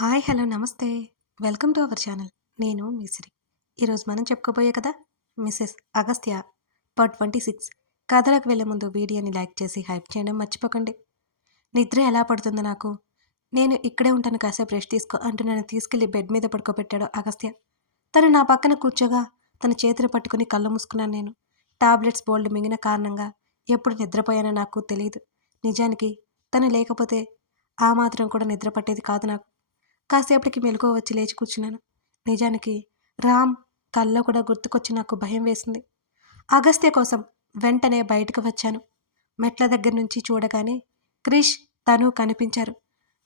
Hi! Hello! నమస్తే. Welcome to our channel. నేను మీ సిరి. ఈరోజు మనం చెప్పుకోబోయే కథ మిసెస్ అగస్త్య పార్ట్ 26. కథలోకి వెళ్ళే ముందు వీడియోని లైక్ చేసి హైప్ చేయడం మర్చిపోకండి. నిద్ర ఎలా పడుతుందో నాకు. నేను ఇక్కడే ఉంటాను కాసేపు రెస్ట్ తీసుకో అంటూ నన్ను తీసుకెళ్లి బెడ్ మీద పడుకోబెట్టాడు అగస్త్య. తను నా పక్కన కూర్చోగా తన చేతులు పట్టుకుని కళ్ళు మూసుకున్నాను నేను. టాబ్లెట్స్ బోల్డ్ మింగిన కారణంగా ఎప్పుడు నిద్రపోయానో నాకు తెలియదు. నిజానికి తను లేకపోతే ఆ మాత్రం కూడా నిద్ర పట్టేది కాదు నాకు. కాసేపటికి మెలకువ వచ్చి లేచి కూర్చున్నాను. నిజానికి రామ్ కల్లో కూడా గుర్తుకొచ్చి నాకు భయం వేసింది. అగస్త్య కోసం వెంటనే బయటకు వచ్చాను. మెట్ల దగ్గర నుంచి చూడగానే క్రిష్, తను కనిపించారు.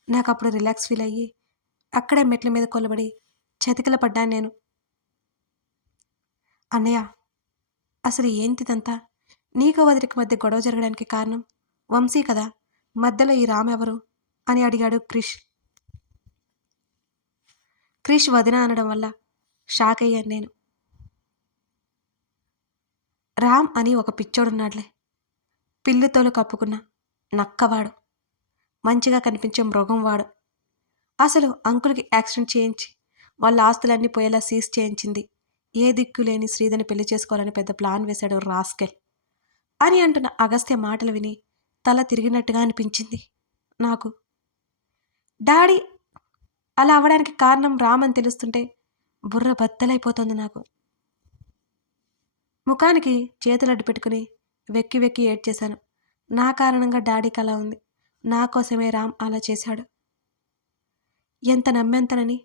నాకప్పుడు రిలాక్స్ ఫీల్ అయ్యి అక్కడే మెట్ల మీద కొలబడి చతికిల పడ్డాను నేను. అన్నయ్య, అసలు ఏంటిదంతా? నీకు వదిలికి మధ్య గొడవ జరగడానికి కారణం వంశీ కదా. మధ్యలో ఈ రామ్ ఎవరు అని అడిగాడు క్రిష్. క్రిష్ వదిన అనడం వల్ల షాక్ అయ్యాను నేను. రామ్ అని ఒక పిచ్చోడున్నాడులే. పిల్లితోలు కప్పుకున్న నక్కవాడు. మంచిగా కనిపించే మృగం వాడు. అసలు అంకుల్కి యాక్సిడెంట్ చేయించి వాళ్ళ ఆస్తులన్నీ పోయేలా సీజ్ చేయించింది ఏ దిక్కు లేని శ్రీధని పెళ్లి చేసుకోవాలని పెద్ద ప్లాన్ వేశాడు రాస్కెల్ అని అంటున్న అగస్త్య మాటలు విని తల తిరిగినట్టుగా అనిపించింది నాకు. డాడీ అలా అవడానికి కారణం రామ్ అని తెలుస్తుంటే బుర్ర బద్దలైపోతుంది నాకు. ముఖానికి చేతులడ్డు పెట్టుకుని వెక్కి వెక్కి ఏడ్చేశాను. నా కారణంగా డాడీకి అలా ఉంది. నా కోసమే రామ్ అలా చేశాడు. ఎంత నమ్మెంతనని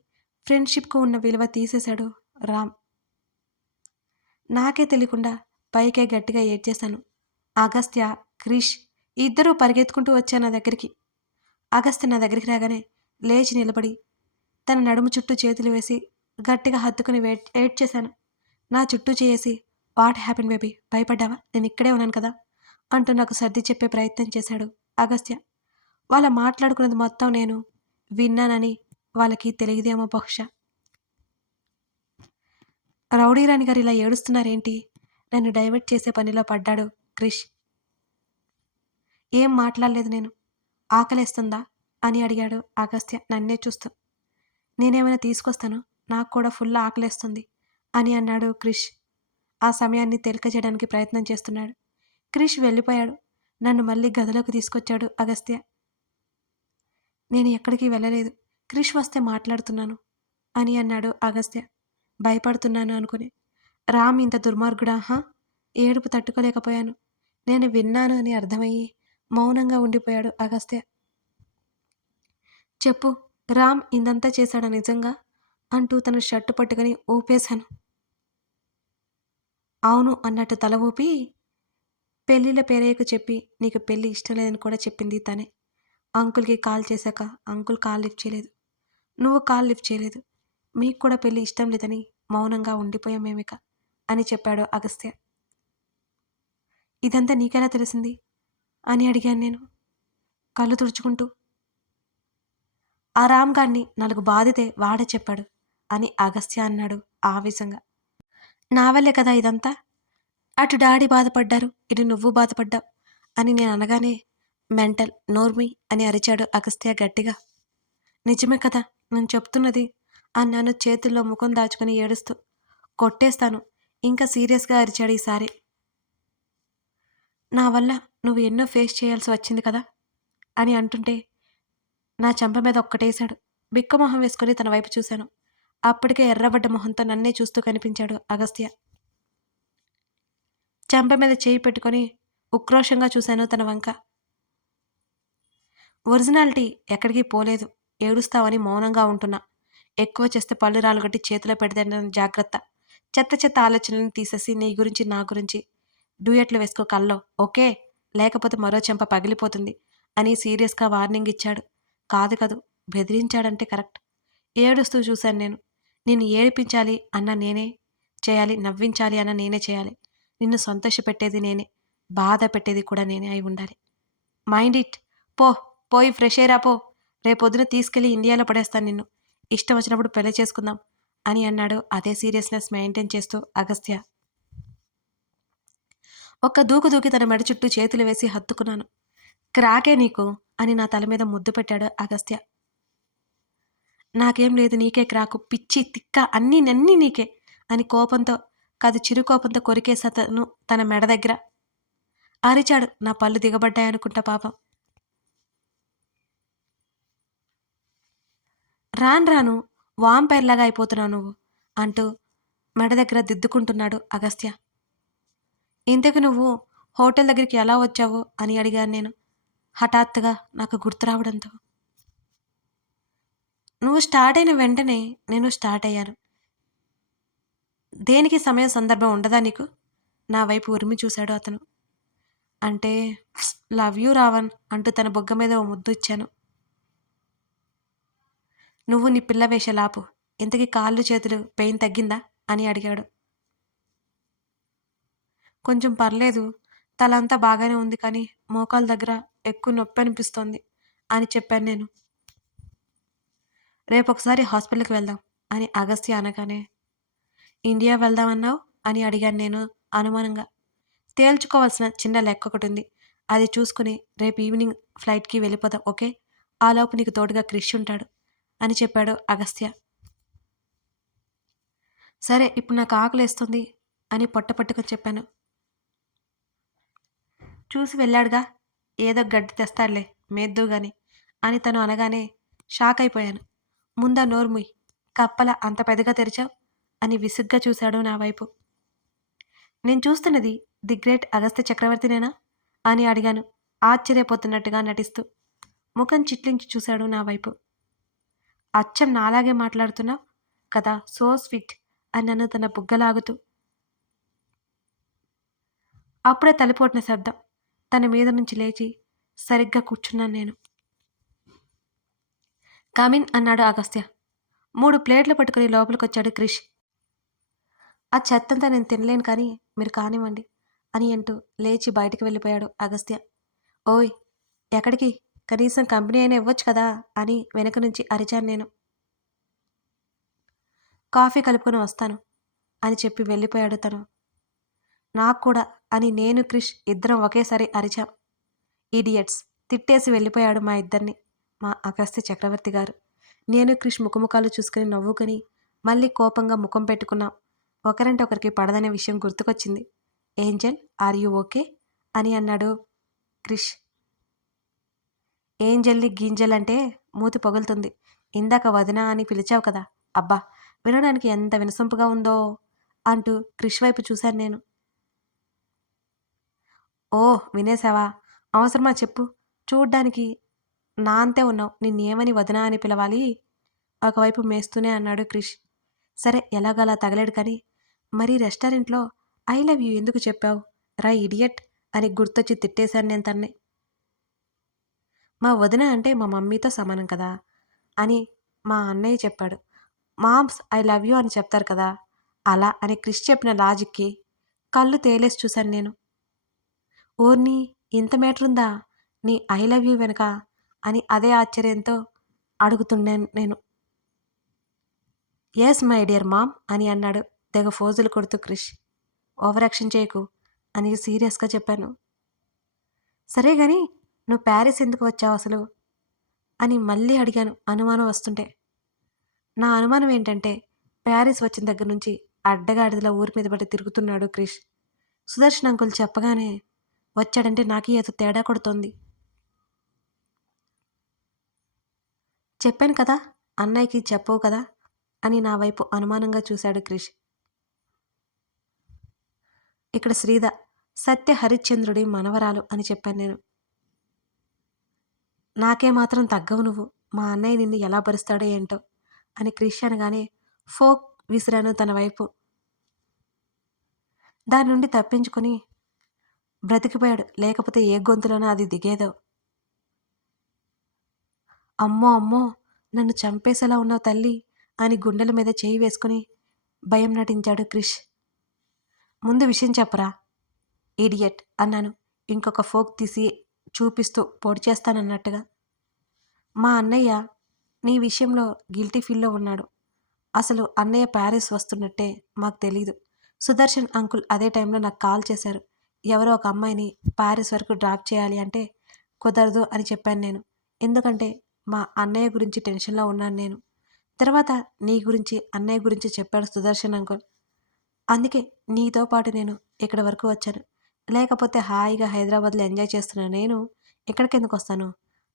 ఫ్రెండ్షిప్కు ఉన్న విలువ తీసేశాడు రామ్. నాకే తెలియకుండా పైకే గట్టిగా ఏడ్చేశాను. అగస్త్య, క్రిష్ ఇద్దరూ పరిగెత్తుకుంటూ వచ్చారు నా దగ్గరికి. అగస్త్య నా దగ్గరికి రాగానే లేచి నిలబడి తన నడుము చుట్టూ చేతులు వేసి గట్టిగా హత్తుకుని ఏడ్చేశాను. నా చుట్టూ చేసి వాట్ హ్యాపెన్ బేబీ, భయపడ్డావా? నేను ఇక్కడే ఉన్నాను కదా అంటూ నాకు సర్ది చెప్పే ప్రయత్నం చేశాడు అగస్త్య. వాళ్ళ మాట్లాడుకున్నది మొత్తం నేను విన్నానని వాళ్ళకి తెలియదేమో బహుశా. రౌడీ రాణి గారు ఇలా ఏడుస్తున్నారేంటి? నన్ను డైవర్ట్ చేసే పనిలో పడ్డాడు క్రిష్. ఏం మాట్లాడలేదు నేను. ఆకలేస్తుందా అని అడిగాడు అగస్త్య నన్నే చూస్తూ. నేనేమైనా తీసుకొస్తాను, నాకు కూడా ఫుల్ ఆకలేస్తుంది అని అన్నాడు క్రిష్. ఆ సమయాన్ని తేలిక చేయడానికి ప్రయత్నం చేస్తున్నాడు. క్రిష్ వెళ్ళిపోయాడు. నన్ను మళ్ళీ గదిలోకి తీసుకొచ్చాడు అగస్త్య. నేను ఎక్కడికి వెళ్ళలేదు, క్రిష్ వస్తే మాట్లాడుతున్నాను అని అన్నాడు అగస్త్య భయపడుతున్నాను అనుకుని. రామ్ ఇంత దుర్మార్గుడా? ఏడుపు తట్టుకోలేకపోయాను. నేను విన్నాను అని అర్థమయ్యి మౌనంగా ఉండిపోయాడు అగస్త్య. చెప్పు, రామ్ ఇందంతా చేశాడా నిజంగా అంటూ తన షర్టు పట్టుకుని ఊపేశాను. అవును అన్నట్టు తల ఊపి, పెళ్ళిళ్ళ పేరయ్యకు చెప్పి నీకు పెళ్ళి ఇష్టం లేదని కూడా చెప్పింది తనే. అంకుల్కి కాల్ చేశాక అంకుల్ కాల్ లిఫ్ట్ చేయలేదు, నువ్వు కాల్ లిఫ్ట్ చేయలేదు. మీకు కూడా పెళ్ళి ఇష్టం లేదని మౌనంగా ఉండిపోయాం మేమిక అని చెప్పాడు అగస్త్య. ఇదంతా నీకెలా తెలిసింది అని అడిగాను నేను కళ్ళు తుడుచుకుంటూ. ఆ రామ్ గారిని 4 బాధితే వాడే చెప్పాడు అని అగస్త్య అన్నాడు ఆవేశంగా. నా వల్లే కదా ఇదంతా. అటు డాడీ బాధపడ్డారు, ఇటు నువ్వు బాధపడ్డావు అని నేను అనగానే మెంటల్ నోర్మి అని అరిచాడు అగస్త్య గట్టిగా. నిజమే కదా నేను చెప్తున్నది అన్నాను చేతుల్లో ముఖం దాచుకుని ఏడుస్తూ. కొట్టేస్తాను ఇంకా సీరియస్గా అరిచాడు ఈసారి. నా వల్ల నువ్వు ఎన్నో ఫేస్ చేయాల్సి వచ్చింది కదా అని అంటుంటే నా చెంప మీద ఒక్కటేశాడు. బిక్కమొహం వేసుకుని తన వైపు చూశాను. అప్పటికే ఎర్రబడ్డ మొహంతో నన్నే చూస్తూ కనిపించాడు అగస్త్య. చెంప మీద చేయి పెట్టుకొని ఉక్రోషంగా చూశాను తన వంక. ఒరిజినాలిటీ ఎక్కడికి పోలేదు, ఏడుస్తావని మౌనంగా ఉంటున్నా. ఎక్కువ చేస్తే పళ్ళు రాలుగట్టి చేతిలో పెడితే జాగ్రత్త. చెత్త చెత్త ఆలోచనలను తీసేసి నీ గురించి నా గురించి డూయట్లు వేసుకో కల్లో, ఓకే? లేకపోతే మరో చెంప పగిలిపోతుంది అని సీరియస్గా వార్నింగ్ ఇచ్చాడు. కాదు కాదు, బెదిరించాడంటే కరెక్ట్. ఏడుస్తూ చూశాను నేను. నిన్ను ఏడిపించాలి అన్న నేనే చేయాలి, నవ్వించాలి అన్న నేనే చేయాలి. నిన్ను సంతోషపెట్టేది నేనే, బాధ పెట్టేది కూడా నేనే అయి ఉండాలి. Mind it. పో, పోయి ఫ్రెష్ అయ్యిరా పో. రేపొద్దున తీసుకెళ్లి ఇండియాలో పడేస్తాను నిన్ను. ఇష్టం వచ్చినప్పుడు పెళ్లి చేసుకుందాం అని అన్నాడు అదే సీరియస్నెస్ మెయింటైన్ చేస్తూ అగస్త్య. ఒక్క దూకు దూకి తన మెడ చుట్టూ చేతులు వేసి హత్తుకున్నాను. క్రాకే నీకు అని నా తల మీద ముద్దు పెట్టాడు అగస్త్య. నాకేం లేదు నీకే క్రాకు, పిచ్చి, తిక్క అన్నీ నీకే అని కోపంతో కాదు చిరు కోపంతో కొరికేసతను తన మెడ దగ్గర. అరిచాడు. నా పళ్ళు దిగబడ్డాయనుకుంటా పాపం. రాను వాంపైర్‌లాగా అయిపోతున్నావు నువ్వు అంటూ మెడ దగ్గర దిద్దుకుంటున్నాడు అగస్త్య. ఇంతకి నువ్వు హోటల్ దగ్గరికి ఎలా వచ్చావు అని అడిగాను నేను. హఠాత్తుగా నాకు గుర్తు రావడంతో. నువ్వు స్టార్ట్ అయిన వెంటనే నేను స్టార్ట్ అయ్యాను. దేనికి సమయం సందర్భం ఉండదా నీకు? నా వైపు ఉరిమి చూశాడు అతను. అంటే లవ్ యూ రావణ్ అంటూ తన బుగ్గ మీద ఓ ముద్దు ఇచ్చాను. నువ్వు నీ పిల్ల వేషాలాపు. ఇంతకీ కాళ్ళు చేతులు పెయిన్ తగ్గిందా అని అడిగాడు. కొంచెం పర్లేదు. తలంతా బాగానే ఉంది కానీ మోకాల దగ్గర ఎక్కువ నొప్పి అనిపిస్తోంది అని చెప్పాను నేను. రేపొకసారి హాస్పిటల్‌కి వెళ్దాం అని అగస్త్య అనగానే, ఇండియా వెళ్దామన్నావు అని అడిగాను నేను అనుమానంగా. తేల్చుకోవాల్సిన చిన్న లెక్కొకటుంది. అది చూసుకుని రేపు ఈవినింగ్ ఫ్లైట్‌కి వెళ్ళిపోదాం ఓకే. ఆలోపు నీకు తోడుగా క్రిష్ ఉంటాడు అని చెప్పాడు అగస్త్య. సరే ఇప్పుడు నాకు ఆకలేస్తుంది అని పొట్ట పట్టుకొని చెప్పాను. చూసి వెళ్ళాడుగా ఏదో గడ్డి తెస్తాడులే మేద్దువు గాని అని తను అనగానే షాక్ అయిపోయాను. ముందా నోరు ముయ్, కప్పలా అంత పెద్దగా తెరిచావు అని విసుగ్గా చూశాడు నా వైపు. నేను చూస్తున్నది ది గ్రేట్ అగస్త్య చక్రవర్తినేనా అని అడిగాను ఆశ్చర్యపోతున్నట్టుగా నటిస్తూ. ముఖం చిట్లించి చూశాడు నా వైపు. అచ్చం నాలాగే మాట్లాడుతున్నావు కదా, సో స్వీట్ అన్నాను తన బుగ్గలాగుతూ. అప్పుడే తలుపుకొట్టిన శబ్దం. తన మీద నుంచి లేచి సరిగ్గా కూర్చున్నాను నేను. కమిన్ అన్నాడు అగస్త్య. 3 ప్లేట్లు పట్టుకుని లోపలికొచ్చాడు క్రిష్. ఆ చెత్తంతా నేను తినలేను కానీ మీరు కానివ్వండి అని అంటూ లేచి బయటికి వెళ్ళిపోయాడు అగస్త్య. ఓయ్ ఎక్కడికి, కనీసం కంపెనీ అయినా ఇవ్వచ్చు కదా అని వెనక నుంచి అరిచాను నేను. కాఫీ కలుపుకొని వస్తాను అని చెప్పి వెళ్ళిపోయాడు తను. నాకు కూడా అని నేను క్రిష్ ఇద్దరం ఒకేసారి అరిచాం. ఈడియట్స్ తిట్టేసి వెళ్ళిపోయాడు మా ఇద్దరిని మా అగస్త్య చక్రవర్తి గారు. నేను క్రిష్ ముఖముఖాలు చూసుకుని నవ్వుకొని మళ్ళీ కోపంగా ముఖం పెట్టుకున్నాం. ఒకరంటే ఒకరికి పడదనే విషయం గుర్తుకొచ్చింది. ఏంజల్ ఆర్ యూ ఓకే అని అన్నాడు క్రిష్. ఏంజల్ని గింజల్ అంటే మూతి పగులుతుంది. ఇందాక వదినా అని పిలిచావు కదా, అబ్బా వినడానికి ఎంత వినసొంపుగా ఉందో అంటూ క్రిష్ వైపు చూశాను నేను. ఓ వినేశావా, అవసరమా చెప్పు, చూడ్డానికి నా అంతే ఉన్నావు, నిన్నేమని వదినా అని పిలవాలి ఒకవైపు మేస్తూనే అన్నాడు క్రిష్. సరే ఎలాగలా తగలేడు కానీ మరి రెస్టారెంట్లో ఐ లవ్ యూ ఎందుకు చెప్పావు రా ఇడియట్ అని గుర్తొచ్చి తిట్టేశాను నేను తన్ని. మా వదిన అంటే మా మమ్మీతో సమానం కదా అని మా అన్నయ్య చెప్పాడు. మామ్స్ ఐ లవ్ యూ అని చెప్తారు కదా అలా అని క్రిష్ చెప్పిన లాజిక్కి కళ్ళు తేలేసి చూశాను నేను. ఓర్ని ఇంత మేటరుందా నీ ఐ లవ్ యూ వెనక అని అదే ఆశ్చర్యంతో అడుగుతున్నాను నేను. ఎస్ మై డియర్ మామ్ అని అన్నాడు తెగ ఫోజులు కొడుతూ క్రిష్. ఓవర్ యాక్షన్ చేయకు అని సీరియస్గా చెప్పాను. సరే గాని నువ్వు ప్యారిస్ ఎందుకు వచ్చావు అసలు అని మళ్ళీ అడిగాను అనుమానం వస్తుంటే. నా అనుమానం ఏంటంటే ప్యారిస్ వచ్చిన దగ్గర నుంచి అడ్డగాడిదలా ఊరి మీద పడి తిరుగుతున్నాడు క్రిష్. సుదర్శన్ అంకుల్ చెప్పగానే వచ్చాడంటే నాకీ ఏదో తేడా కొడుతోంది. చెప్పాను కదా అన్నయ్యకి చెప్పవు కదా అని నా వైపు అనుమానంగా చూశాడు క్రిష్. ఇక్కడ శ్రీద సత్య హరిశ్చంద్రుడి మనవరాలు అని చెప్పాను నేను. నాకే మాత్రం తగ్గవు నువ్వు, మా అన్నయ్య నిన్ను ఎలా భరిస్తాడో ఏంటో అని క్రిష్ అనగానే ఫోక్ విసిరాను తన వైపు. దాని నుండి తప్పించుకొని బ్రతికిపోయాడు, లేకపోతే ఏ గొంతులోనో అది దిగేదో. అమ్మో అమ్మో నన్ను చంపేసేలా ఉన్నావు తల్లి అని గుండెల మీద చేయి వేసుకుని భయం నటించాడు క్రిష్. ముందు విషయం చెప్పరా ఈడియట్ అన్నాను ఇంకొక ఫోక్ తీసి చూపిస్తూ పొడి చేస్తానన్నట్టుగా. మా అన్నయ్య నీ విషయంలో గిల్టీ ఫీల్లో ఉన్నాడు. అసలు అన్నయ్య ప్యారిస్ వస్తున్నట్టే మాకు తెలీదు. సుదర్శన్ అంకుల్ అదే టైంలో నాకు కాల్ చేశారు. ఎవరో ఒక అమ్మాయిని ప్యారిస్ వరకు డ్రాప్ చేయాలి అంటే కుదరదు అని చెప్పాను నేను. ఎందుకంటే మా అన్నయ్య గురించి టెన్షన్లో ఉన్నాను నేను. తర్వాత నీ గురించి, అన్నయ్య గురించి చెప్పాడు సుదర్శన్ అంకుల్. అందుకే నీతో పాటు నేను ఇక్కడి వరకు వచ్చాను. లేకపోతే హాయిగా హైదరాబాద్‌లో ఎంజాయ్ చేస్తున్న నేను ఇక్కడికెందుకొస్తాను?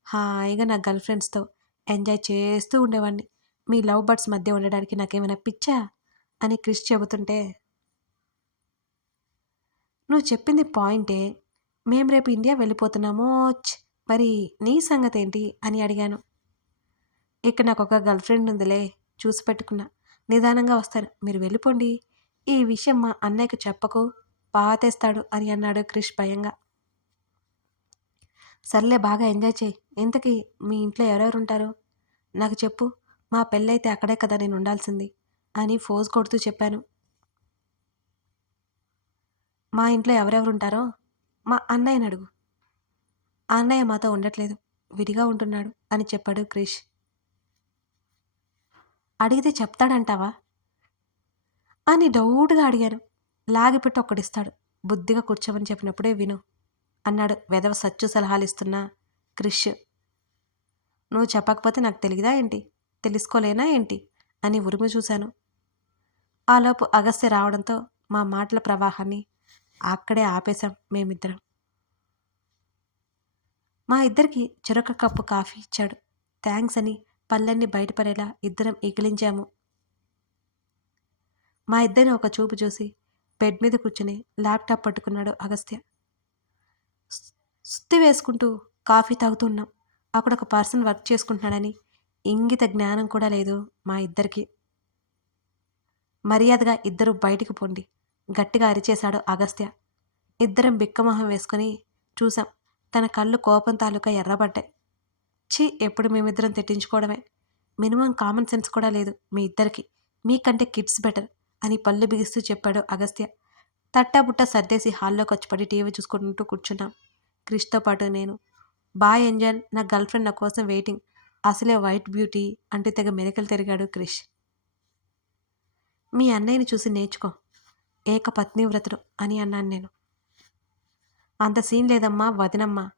హాయిగా నా గర్ల్ ఫ్రెండ్స్‌తో ఎంజాయ్ చేస్తూ ఉండేవాడిని. మీ లవ్ బర్డ్స్ మధ్య ఉండడానికి నాకేమైనా పిచ్చా? అని క్రిష్ చెబుతుంటే, నువ్వు చెప్పింది పాయింటే. మేం రేపు ఇండియా వెళ్ళిపోతున్నామోచ్. మరి నీ సంగతేంటి? అని అడిగాను. ఇక్కడ నాకొక గర్ల్ ఫ్రెండ్ ఉందిలే. చూసి పెట్టుకున్నా. నిదానంగా వస్తాను. మీరు వెళ్ళిపోండి. ఈ విషయం మా అన్నయ్యకి చెప్పకు. పాతేస్తాడు అని అన్నాడు క్రిష్ భయంగా. సర్లే బాగా ఎంజాయ్ చెయ్యి. ఇంతకీ మీ ఇంట్లో ఎవరెవరుంటారు? నాకు చెప్పు. మా పెళ్ళైతే అక్కడే కదా నేను ఉండాల్సింది అని ఫోజ్ కొడుతూ చెప్పాను. మా ఇంట్లో ఎవరెవరుంటారో మా అన్నయ్యని అడుగు. ఆ అన్నయ్య మాతో ఉండట్లేదు. విడిగా ఉంటున్నాడు అని చెప్పాడు క్రిష్. అడిగితే చెప్తాడంటావా? అని డౌట్‌గా అడిగాను. లాగిపెట్టి ఒక్కడిస్తాడు. బుద్ధిగా కూర్చోమని చెప్పినప్పుడే విను అన్నాడు వెధవ సచ్చు సలహాలిస్తున్న క్రిష్. నువ్వు చెప్పకపోతే నాకు తెలీదా ఏంటి? తెలుసుకోలేనా ఏంటి? అని ఉరిమి చూశాను. ఆలోపు అగస్త్య రావడంతో మా మాటల ప్రవాహాన్ని అక్కడే ఆపేశాం మేమిద్దరం. మా ఇద్దరికి చెరొక కప్పు కాఫీ ఇచ్చాడు. థ్యాంక్స్ అని పళ్ళన్నీ బయటపడేలా ఇద్దరం ఈకిలించాము. మా ఇద్దరిని ఒక చూపు చూసి బెడ్ మీద కూర్చుని ల్యాప్టాప్ పట్టుకున్నాడు అగస్త్య. సుత్తి వేసుకుంటూ కాఫీ తాగుతున్నాం. అక్కడ ఒక పర్సన్ వర్క్ చేసుకుంటున్నాడని ఇంగిత జ్ఞానం కూడా లేదు మా ఇద్దరికి. మర్యాదగా ఇద్దరు బయటికి పోండి గట్టిగా అరిచేశాడు అగస్త్య. ఇద్దరం బిక్కమొహం వేసుకుని చూసాం. తన కళ్ళు కోపం తాలూకా ఎర్రబడ్డాయి. ఛీ, ఎప్పుడు మేమిద్దరం తిట్టించుకోవడమే. మినిమం కామన్ సెన్స్ కూడా లేదు మీ ఇద్దరికి. మీకంటే కిడ్స్ బెటర్ అని పళ్ళు బిగిస్తూ చెప్పాడు అగస్త్య. తట్టాబుట్ట సర్దేసి హాల్లోకి వచ్చి పడి టీవీ చూసుకుంటూ కూర్చున్నాం క్రిష్తో పాటు నేను. బాయ్ ఏంజల్, నా గర్ల్ ఫ్రెండ్ నా కోసం వెయిటింగ్. అసలే వైట్ బ్యూటీ అంటూ తెగ మెలికలు తిరిగాడు క్రిష్. మీ అన్నయ్యని చూసి నేర్చుకో. ఏకపత్నివ్రతుడు అని అన్నాను నేను. అంత సీన్ లేదమ్మా వదినమ్మా.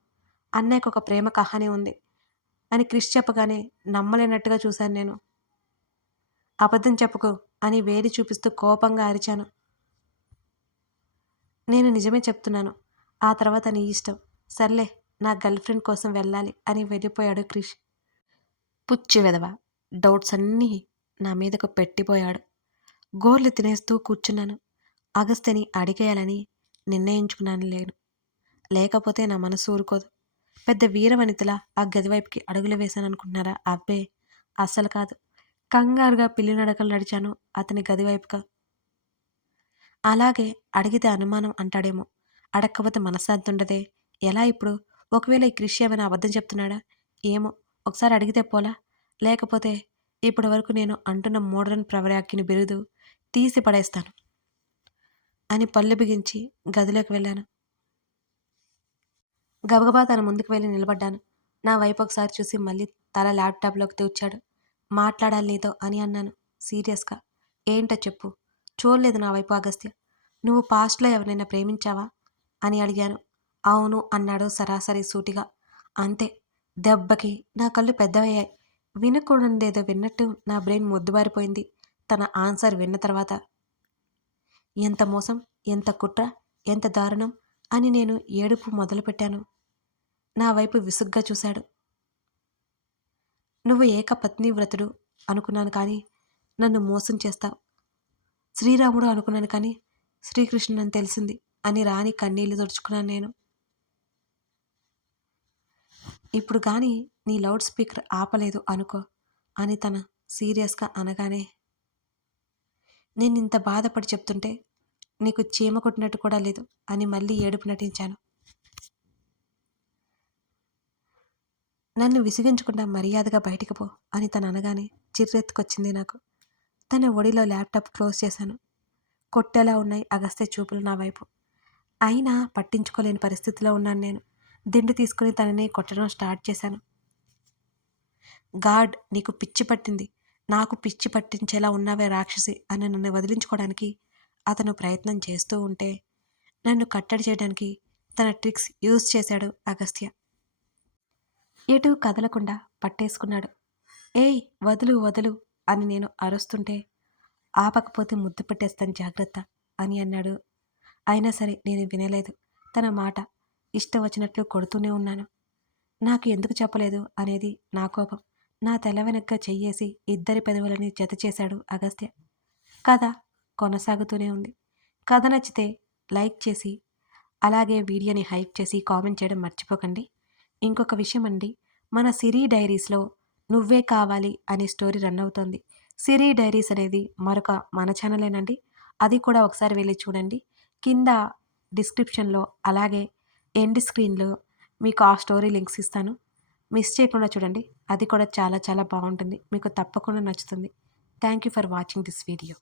అన్నయ్యకు ఒక ప్రేమ కహాని ఉంది అని క్రిష్ చెప్పగానే నమ్మలేనట్టుగా చూశాను నేను. అబద్ధం చెప్పకు అని వేడి చూపిస్తూ కోపంగా అరిచాను. నేను నిజమే చెప్తున్నాను. ఆ తర్వాత నీ ఇష్టం. సర్లే, నా గర్ల్ ఫ్రెండ్ కోసం వెళ్ళాలి అని వెళ్ళిపోయాడు క్రిష్. పుచ్చి వెధవ. డౌట్స్ అన్నీ నా మీదకు పెట్టిపోయాడు. గోర్లు తినేస్తూ కూర్చున్నాను. అగస్త్యని అడిగేయాలని నిర్ణయించుకున్నాను లేకపోతే నా మనసు ఊరుకోదు. పెద్ద వీరవనితలా ఆ గదివైపుకి అడుగులు వేశాననుకుంటున్నారా? అబ్బే, అస్సలు కాదు. కంగారుగా పిల్లి నడకలు నడిచాను అతని గదివైపుగా. అలాగే అడిగితే అనుమానం అంటాడేమో. అడక్కపోతే మనశ్శాంతి ఉండదే. ఎలా ఇప్పుడు? ఒకవేళ ఈ క్రిష్ ఏమైనా అబద్ధం చెప్తున్నాడా? ఏమో, ఒకసారి అడిగితే పోలా? లేకపోతే ఇప్పటి వరకు నేను అంటున్న మోడ్రన్ ప్రవరాకిని బిరుదు తీసి పడేస్తాను అని పళ్ళు బిగించి గదిలోకి వెళ్ళాను. గబగబా తన ముందుకు వెళ్ళి నిలబడ్డాను. నా వైపు ఒకసారి చూసి మళ్ళీ తల ల్యాప్టాప్లోకి తూర్చాడు. మాట్లాడాలి నీతో అని అన్నాను సీరియస్గా. ఏంటో చెప్పు. చూడలేదు నా వైపు అగస్త్య. నువ్వు పాస్ట్లో ఎవరినైనా ప్రేమించావా అని అడిగాను. అవును అన్నాడు సరాసరి సూటిగా. అంతే. దెబ్బకి నా కళ్ళు పెద్దవయ్యాయి. వినకూడనిదేదో విన్నట్టు నా బ్రెయిన్ మొద్దుబారిపోయింది తన ఆన్సర్ విన్న తర్వాత. ఎంత మోసం, ఎంత కుట్ర, ఎంత దారుణం అని నేను ఏడుపు మొదలుపెట్టాను. నా వైపు విసుగ్గా చూశాడు. నువ్వు ఏకపత్నివ్రతుడు అనుకున్నాను కానీ నన్ను మోసం చేస్తావు. శ్రీరాముడు అనుకున్నాను కానీ శ్రీకృష్ణుడు అని తెలిసింది అని రాని కన్నీళ్లు తుడుచుకున్నాను నేను. ఇప్పుడు కానీ నీ లౌడ్ స్పీకర్ ఆపలేదు అనుకో అని తన సీరియస్గా అనగానే నేను ఇంత బాధపడి చెప్తుంటే నీకు చీమ కొట్టినట్టు కూడా లేదు అని మళ్ళీ ఏడుపు నటించాను. నన్ను విసిగించకుండా మర్యాదగా బయటికి పో అని తను అనగానే చిర్రెత్తుకొచ్చింది నాకు. తన ఒడిలో ల్యాప్టాప్ క్లోజ్ చేశాను. కొట్టేలా ఉన్నాయి అగస్త్య చూపులు నా వైపు. అయినా పట్టించుకోలేని పరిస్థితిలో ఉన్నాను నేను. దిండు తీసుకుని తనని కొట్టడం స్టార్ట్ చేశాను. గాడ్, నీకు పిచ్చి పట్టింది. నాకు పిచ్చి పట్టించేలా ఉన్నావే రాక్షసి అని నన్ను వదిలించుకోవడానికి అతను ప్రయత్నం చేస్తూ ఉంటే నన్ను కట్టడి చేయడానికి తన ట్రిక్స్ యూజ్ చేశాడు అగస్త్య. ఎటూ కదలకుండా పట్టేసుకున్నాడు. ఏయ్, వదులు వదులు అని నేను అరుస్తుంటే, ఆపకపోతే ముద్దు పెట్టేస్తాను జాగ్రత్త అని అన్నాడు. అయినా సరే నేను వినలేదు. తన మాట. ఇష్టం వచ్చినట్లు కొడుతూనే ఉన్నాను. నాకు ఎందుకు చెప్పలేదు అనేది నా కోపం. నా తల వెనక్క చెయ్యేసి ఇద్దరి పెదవులని జత చేశాడు అగస్త్య. కథ కొనసాగుతూనే ఉంది. కథ నచ్చితే లైక్ చేసి, అలాగే వీడియోని హైప్ చేసి కామెంట్ చేయడం మర్చిపోకండి. ఇంకొక విషయం అండి, మన సిరి డైరీస్‌లో 'నువ్వే కావాలి' అనే స్టోరీ రన్ అవుతోంది. సిరి డైరీస్ అనేది మరొక మన ఛానలేనండి. అది కూడా ఒకసారి వెళ్లి చూడండి. కింద డిస్క్రిప్షన్‌లో అలాగే ఎండ్ స్క్రీన్‌లో మీకు ఆ స్టోరీ లింక్స్ ఇస్తాను. మిస్ చేయకుండా చూడండి. అది కూడా చాలా చాలా బావుంటుంది. మీకు తప్పకుండా నచ్చుతుంది. Thank you for watching this video.